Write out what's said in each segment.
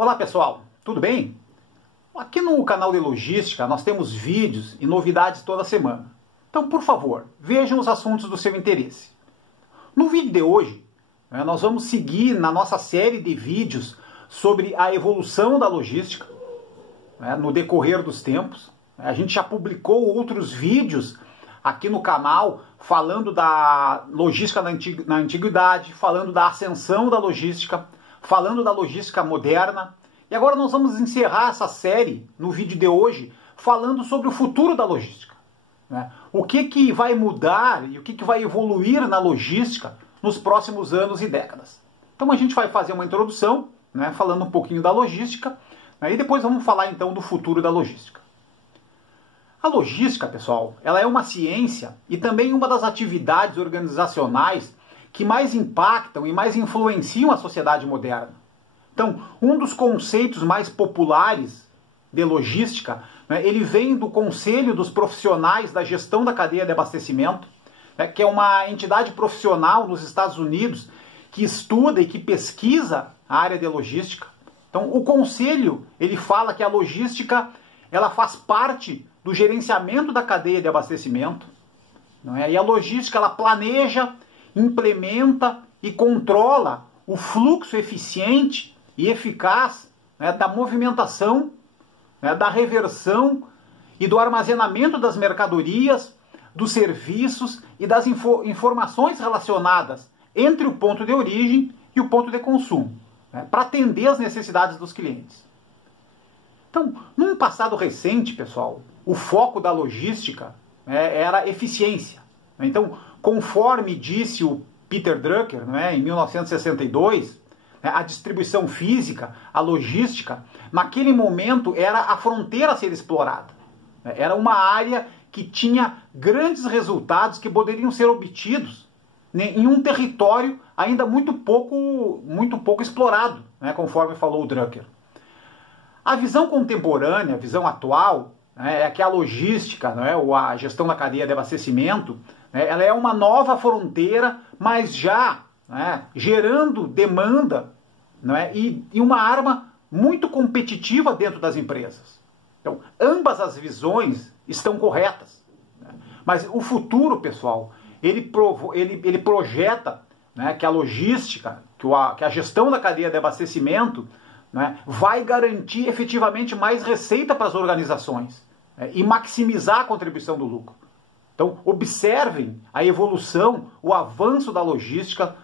Olá pessoal, tudo bem? Aqui no canal de Logística nós temos vídeos e novidades toda semana. Então, por favor, vejam os assuntos do seu interesse. No vídeo de hoje, nós vamos seguir na nossa série de vídeos sobre a evolução da logística no decorrer dos tempos. A gente já publicou outros vídeos aqui no canal falando da logística na antiguidade, falando da ascensão da logística, falando da logística moderna. E agora nós vamos encerrar essa série no vídeo de hoje falando sobre o futuro da logística. O que vai mudar e o que vai evoluir na logística nos próximos anos e décadas. Então a gente vai fazer uma introdução, falando um pouquinho da logística, e depois vamos falar então do futuro da logística. A logística, pessoal, ela é uma ciência e também uma das atividades organizacionais que mais impactam e mais influenciam a sociedade moderna. Então, um dos conceitos mais populares de logística, ele vem do Conselho dos Profissionais da Gestão da Cadeia de Abastecimento, que é uma entidade profissional nos Estados Unidos que estuda e que pesquisa a área de logística. Então, o conselho, ele fala que a logística, ela faz parte do gerenciamento da cadeia de abastecimento, e a logística, ela planeja, implementa e controla o fluxo eficiente e eficaz da movimentação, da reversão e do armazenamento das mercadorias, dos serviços e das informações relacionadas entre o ponto de origem e o ponto de consumo, para atender as necessidades dos clientes. Então, num passado recente, pessoal, o foco da logística era eficiência. Então, conforme disse o Peter Drucker, em 1962, a distribuição física, a logística, naquele momento era a fronteira a ser explorada. Era uma área que tinha grandes resultados que poderiam ser obtidos em um território ainda muito pouco explorado, conforme falou o Drucker. A visão contemporânea, a visão atual, é que a logística, ou a gestão da cadeia de abastecimento, ela é uma nova fronteira, mas já gerando demanda e uma arma muito competitiva dentro das empresas. Então, ambas as visões estão corretas. Mas o futuro, pessoal, ele projeta que a logística, que a gestão da cadeia de abastecimento vai garantir efetivamente mais receita para as organizações e maximizar a contribuição do lucro. Então, observem a evolução, o avanço da logística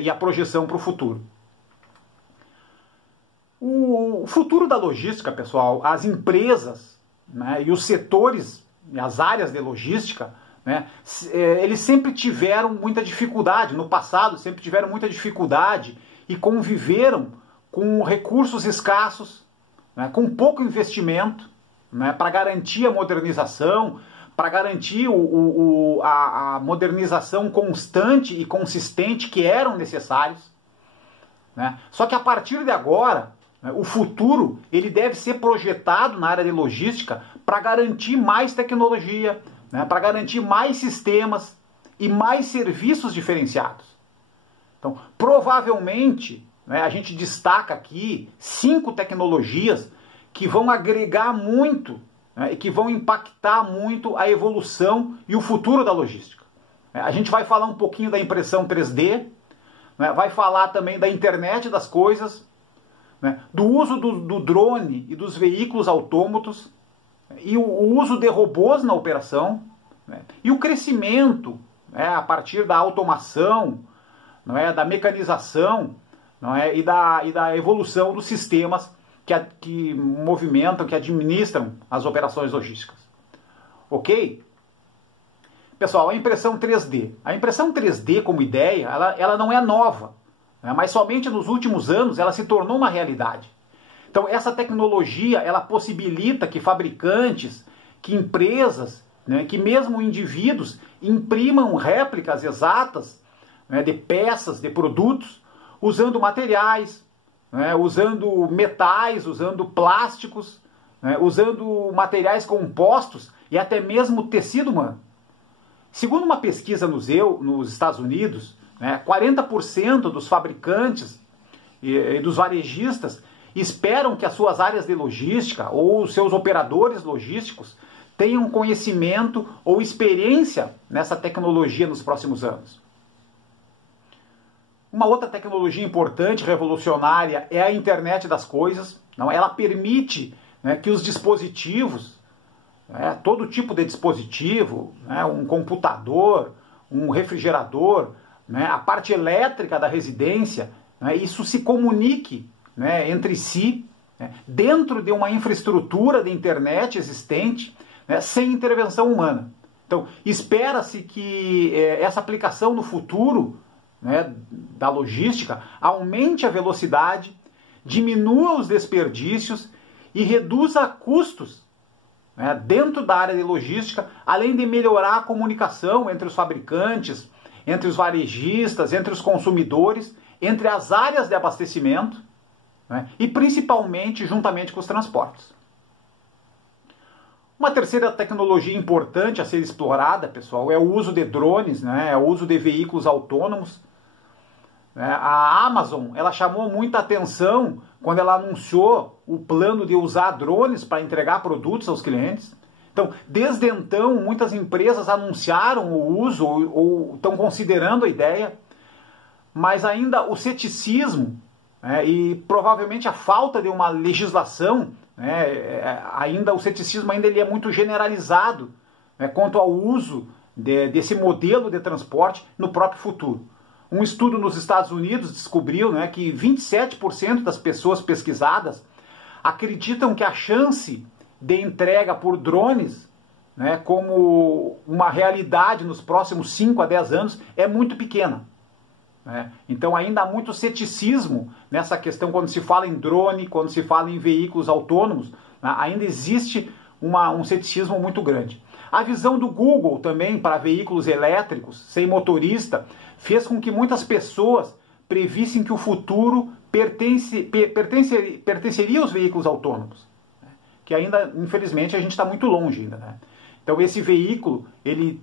e a projeção para o futuro. O futuro da logística, pessoal, as empresas e os setores, as áreas de logística, eles sempre tiveram muita dificuldade, no passado sempre tiveram muita dificuldade e conviveram com recursos escassos, com pouco investimento, para garantir a modernização, para garantir a modernização constante e consistente que eram necessários. Só que a partir de agora, o futuro ele deve ser projetado na área de logística para garantir mais tecnologia, para garantir mais sistemas e mais serviços diferenciados. Então, provavelmente, a gente destaca aqui 5 tecnologias que vão agregar muito e que vão impactar muito a evolução e o futuro da logística. A gente vai falar um pouquinho da impressão 3D, vai falar também da internet das coisas, do uso do drone e dos veículos autômatos, e o uso de robôs na operação, e o crescimento a partir da automação, da mecanização, e da evolução dos sistemas que movimentam, que administram as operações logísticas. Ok? Pessoal, a impressão 3D. A impressão 3D como ideia, ela não é nova, mas somente nos últimos anos ela se tornou uma realidade. Então essa tecnologia, ela possibilita que fabricantes, que empresas, que mesmo indivíduos imprimam réplicas exatas de peças, de produtos, usando materiais, usando metais, usando plásticos, usando materiais compostos e até mesmo tecido humano. Segundo uma pesquisa nos Estados Unidos, 40% dos fabricantes e dos varejistas esperam que as suas áreas de logística ou os seus operadores logísticos tenham conhecimento ou experiência nessa tecnologia nos próximos anos. Uma outra tecnologia importante, revolucionária, é a internet das coisas. Não, ela permite, né, que os dispositivos, né, todo tipo de dispositivo, né, um computador, um refrigerador, né, a parte elétrica da residência, né, isso se comunique, né, entre si, né, dentro de uma infraestrutura de internet existente, né, sem intervenção humana. Então, espera-se que essa aplicação no futuro, né, da logística aumente a velocidade, diminua os desperdícios e reduza custos, né, dentro da área de logística, além de melhorar a comunicação entre os fabricantes, entre os varejistas, entre os consumidores, entre as áreas de abastecimento, né, e principalmente juntamente com os transportes. Uma terceira tecnologia importante a ser explorada, pessoal, é o uso de drones, né, é o uso de veículos autônomos. A Amazon, ela chamou muita atenção quando ela anunciou o plano de usar drones para entregar produtos aos clientes. Então, desde então, muitas empresas anunciaram o uso ou estão considerando a ideia, mas ainda o ceticismo, né, e provavelmente a falta de uma legislação, né, ainda o ceticismo ainda ele é muito generalizado, né, quanto ao uso desse modelo de transporte no próprio futuro. Um estudo nos Estados Unidos descobriu, né, que 27% das pessoas pesquisadas acreditam que a chance de entrega por drones, né, como uma realidade nos próximos 5 a 10 anos é muito pequena. Né? Então ainda há muito ceticismo nessa questão quando se fala em drone, quando se fala em veículos autônomos, né, ainda existe um ceticismo muito grande. A visão do Google também para veículos elétricos, sem motorista, fez com que muitas pessoas previssem que o futuro pertenceria aos veículos autônomos, né? Que ainda, infelizmente, a gente está muito longe ainda, né? Então esse veículo, ele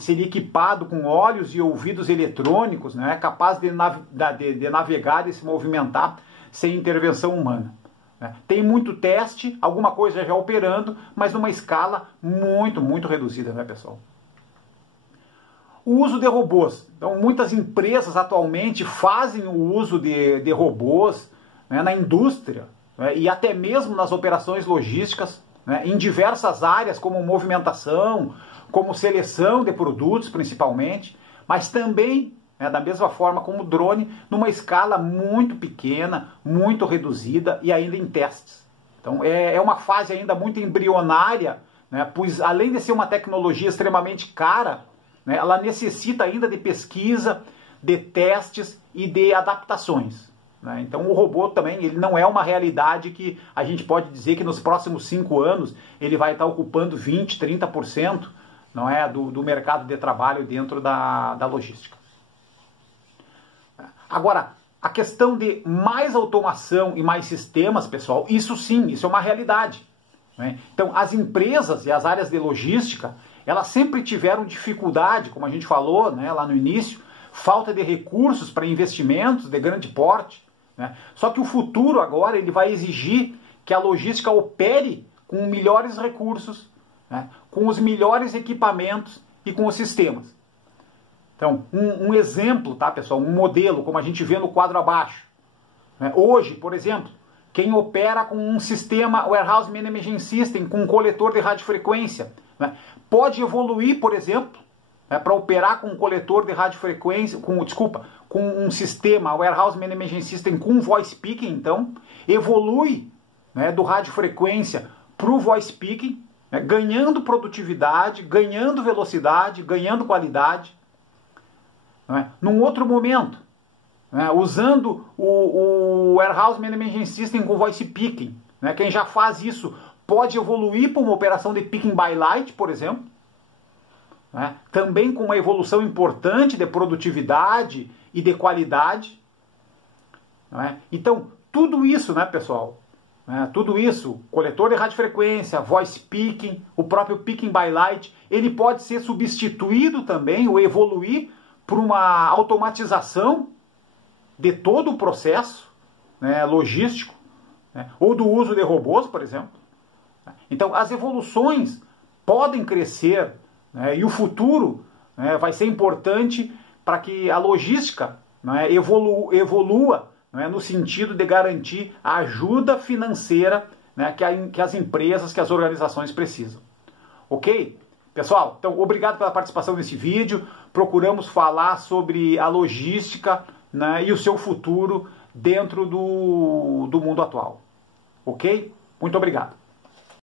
seria equipado com olhos e ouvidos eletrônicos, né? Capaz de navegar e se movimentar sem intervenção humana. Tem muito teste, alguma coisa já operando, mas numa escala muito, muito reduzida, né, pessoal? O uso de robôs. Então, muitas empresas atualmente fazem o uso de robôs, né, na indústria, né, e até mesmo nas operações logísticas, né, em diversas áreas, como movimentação, como seleção de produtos, principalmente, mas também, né, da mesma forma como o drone, numa escala muito pequena, muito reduzida e ainda em testes. Então é uma fase ainda muito embrionária, né, pois além de ser uma tecnologia extremamente cara, né, ela necessita ainda de pesquisa, de testes e de adaptações. Né? Então o robô também ele não é uma realidade que a gente pode dizer que nos próximos 5 anos ele vai estar ocupando 20%, 30%, não é, do mercado de trabalho dentro da logística. Agora, a questão de mais automação e mais sistemas, pessoal, isso sim, isso é uma realidade. Né? Então, as empresas e as áreas de logística, elas sempre tiveram dificuldade, como a gente falou, né, lá no início, falta de recursos para investimentos de grande porte. Né? Só que o futuro agora ele vai exigir que a logística opere com melhores recursos, né, com os melhores equipamentos e com os sistemas. Então, um exemplo, tá, pessoal? Um modelo, como a gente vê no quadro abaixo. Né? Hoje, por exemplo, quem opera com um sistema Warehouse Management System, com um coletor de radiofrequência, né, pode evoluir, por exemplo, né, para operar com um coletor de radiofrequência, com um sistema Warehouse Management System com voice picking, então, evolui, né, do radiofrequência para o voice picking, né, ganhando produtividade, ganhando velocidade, ganhando qualidade. Num outro momento, né, usando o Warehouse Management System com Voice Picking. Né, quem já faz isso pode evoluir para uma operação de Picking by Light, por exemplo. Né, também com uma evolução importante de produtividade e de qualidade. Né. Então, tudo isso, né, pessoal? Tudo isso, coletor de radiofrequência, Voice Picking, o próprio Picking by Light, ele pode ser substituído também ou evoluir por uma automatização de todo o processo, né, logístico, né? Ou do uso de robôs, por exemplo. Então, as evoluções podem crescer, né? E o futuro, né, vai ser importante para que a logística, né, evolua, né, no sentido de garantir a ajuda financeira, né, que as empresas, que as organizações precisam. Ok? Pessoal, então obrigado pela participação nesse vídeo. Procuramos falar sobre a logística, né, e o seu futuro dentro do mundo atual. Ok? Muito obrigado.